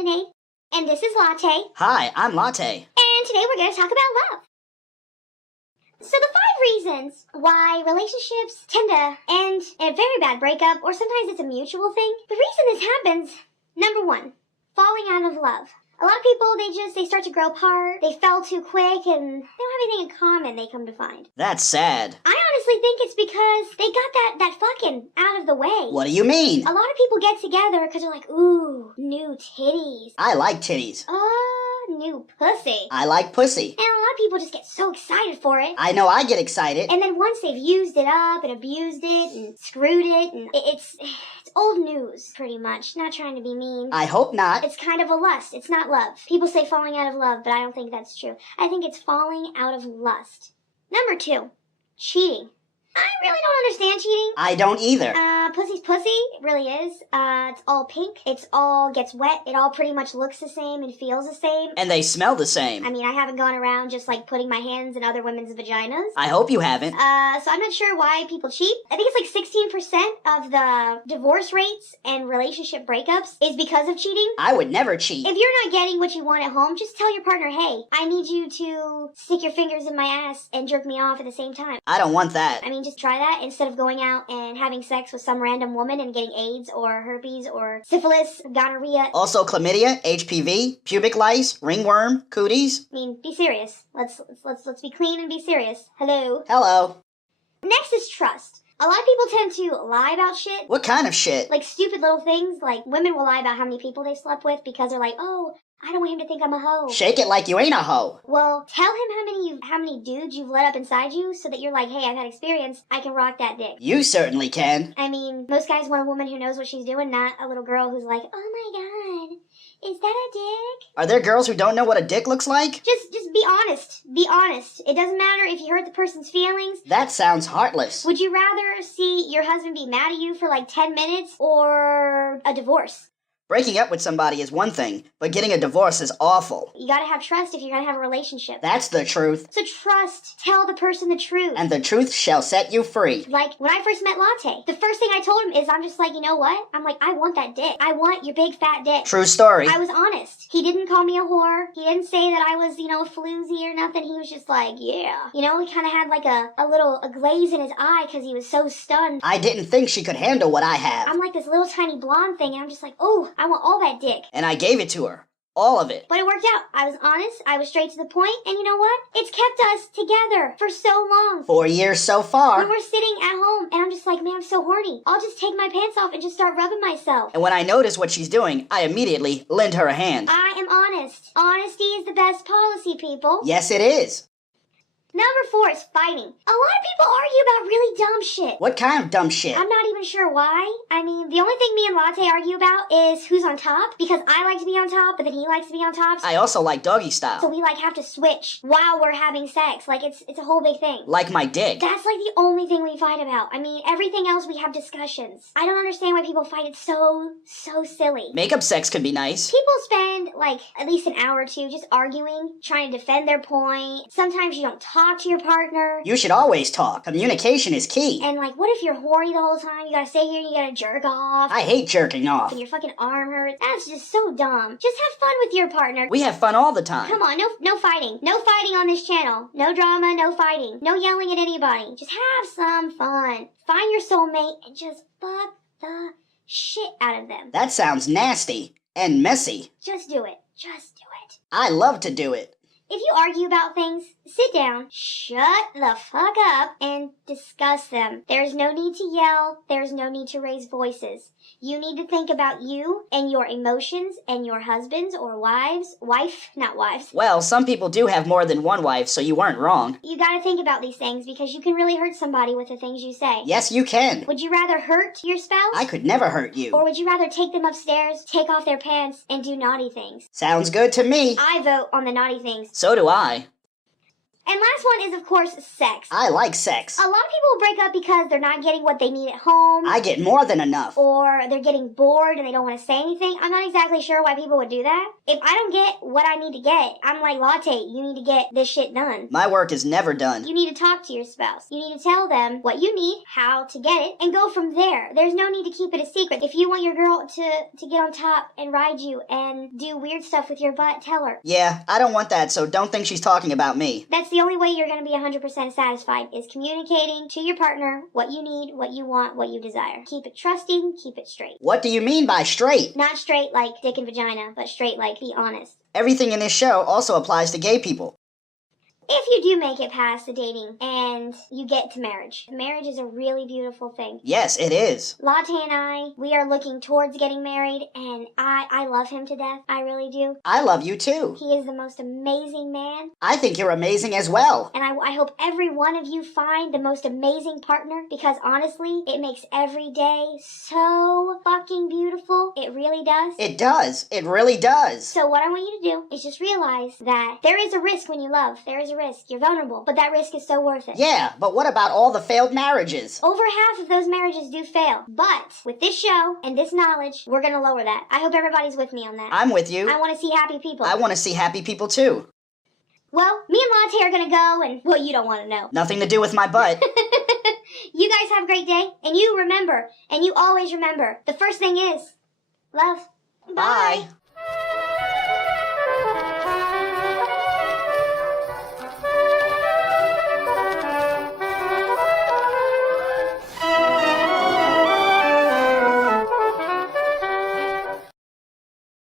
Lemonade. And this is Latte. Hi, I'm Latte. And today we're going to talk about love. So the 5 reasons why relationships tend to end in a very bad breakup, or sometimes it's a mutual thing. The reason this happens, number 1, falling out of love. A lot of people, they start to grow apart, they fell too quick, and they don't have anything in common, they come to find. That's sad. I honestly think it's because they got that fucking out of the way. What do you mean? A lot of people get together because they're like, ooh, new titties. I like titties. New pussy. I like pussy. And a lot of people just get so excited for it. I know I get excited. And then once they've used it up and abused it and screwed it, and it's old news, pretty much. Not trying to be mean. I hope not. It's kind of a lust. It's not love. People say falling out of love, but I don't think that's true. I think it's falling out of lust. Number 2, cheating. I really don't understand cheating. I don't either. Pussy's pussy. It really is. It's all pink. It's all gets wet. It all pretty much looks the same and feels the same. And they smell the same. I mean, I haven't gone around just like putting my hands in other women's vaginas. I hope you haven't. So I'm not sure why people cheat. I think it's like 16% of the divorce rates and relationship breakups is because of cheating. I would never cheat. If you're not getting what you want at home, just tell your partner, hey, I need you to stick your fingers in my ass and jerk me off at the same time. I don't want that. I mean, just try that instead of going out and having sex with some random woman and getting AIDS or herpes or syphilis, gonorrhea. Also chlamydia, HPV, pubic lice, ringworm, cooties. I mean, be serious. Let's be clean and be serious. Hello. Hello. Next is trust. A lot of people tend to lie about shit. What kind of shit? Like stupid little things. Like women will lie about how many people they slept with because they're like, oh, I don't want him to think I'm a hoe. Shake it like you ain't a hoe. Well, tell him how many dudes you've let up inside you so that you're like, hey, I've had experience. I can rock that dick. You certainly can. I mean, most guys want a woman who knows what she's doing, not a little girl who's like, oh my god, is that a dick? Are there girls who don't know what a dick looks like? Just be honest. Be honest. It doesn't matter if you hurt the person's feelings. That sounds heartless. Would you rather see your husband be mad at you for like 10 minutes or a divorce? Breaking up with somebody is one thing, but getting a divorce is awful. You gotta have trust if you're gonna have a relationship. That's the truth. So trust. Tell the person the truth. And the truth shall set you free. Like, when I first met Latte, the first thing I told him is, I'm just like, you know what? I'm like, I want that dick. I want your big fat dick. True story. I was honest. He didn't call me a whore. He didn't say that I was, floozy or nothing. He was just like, yeah. He kind of had like a glaze in his eye because he was so stunned. I didn't think she could handle what I have. I'm like this little tiny blonde thing, and I'm just like, oh, I want all that dick. And I gave it to her. All of it. But it worked out. I was honest, I was straight to the point, and you know what? It's kept us together for so long. 4 years so far. When we're sitting at home, and I'm just like, man, I'm so horny. I'll just take my pants off and just start rubbing myself. And when I notice what she's doing, I immediately lend her a hand. I am honest. Honesty is the best policy, people. Yes, it is. Number 4 is fighting. A lot of people argue about really dumb shit. What kind of dumb shit? I'm not even sure why. I mean, the only thing me and Latte argue about is who's on top, because I like to be on top, but then he likes to be on top. I also like doggy style. So we have to switch while we're having sex. Like, it's a whole big thing. Like my dick. That's like the only thing we fight about. I mean, everything else we have discussions. I don't understand why people fight. It's so silly. Makeup sex could be nice. People spend like at least an hour or two just arguing, trying to defend their point. Sometimes you don't talk to your partner. You should always talk. Communication is key. And like, what if you're horny the whole time? You gotta stay here and you gotta jerk off. I hate jerking off. And your fucking arm hurts. That's just so dumb. Just have fun with your partner. We have fun all the time. Come on, no fighting. No fighting on this channel. No drama, no fighting. No yelling at anybody. Just have some fun. Find your soulmate and just fuck the shit out of them. That sounds nasty and messy. Just do it. Just do it. I love to do it. If you argue about things, sit down, shut the fuck up, and discuss them. There's no need to yell. There's no need to raise voices. You need to think about you and your emotions and your husbands or not wives. Well, some people do have more than one wife, so you weren't wrong. You gotta think about these things because you can really hurt somebody with the things you say. Yes, you can. Would you rather hurt your spouse? I could never hurt you. Or would you rather take them upstairs, take off their pants, and do naughty things? Sounds good to me. I vote on the naughty things. So do I. And last one is, of course, sex. I like sex. A lot of people will break up because they're not getting what they need at home. I get more than enough. Or they're getting bored and they don't want to say anything. I'm not exactly sure why people would do that. If I don't get what I need to get, I'm like, Latte, you need to get this shit done. My work is never done. You need to talk to your spouse. You need to tell them what you need, how to get it, and go from there. There's no need to keep it a secret. If you want your girl to get on top and ride you and do weird stuff with your butt, tell her. Yeah, I don't want that, so don't think she's talking about me. That's the only way you're going to be 100% satisfied, is communicating to your partner what you need, what you want, what you desire. Keep it trusting, keep it straight. What do you mean by straight? Not straight like dick and vagina, but straight like be honest. Everything in this show also applies to gay people. If you do make it past the dating and you get to marriage is a really beautiful thing. Yes, it is. Latte and I, we are looking towards getting married, and I love him to death. I really do. I love you too. He is the most amazing man. I think you're amazing as well. And I hope every one of you find the most amazing partner, because honestly, it makes every day so fucking beautiful. It really does. It does. It really does. So what I want you to do is just realize that there is a risk when you love. There is a risk. You're vulnerable, but that risk is so worth it. Yeah, but what about all the failed marriages? Over half of those marriages do fail. But with this show and this knowledge, we're going to lower that. I hope everybody's with me on that. I'm with you. I want to see happy people. I want to see happy people too. Well, me and Latte are going to go, and, well, you don't want to know. Nothing to do with my butt. You guys have a great day, and you remember, and you always remember, the first thing is love. Bye.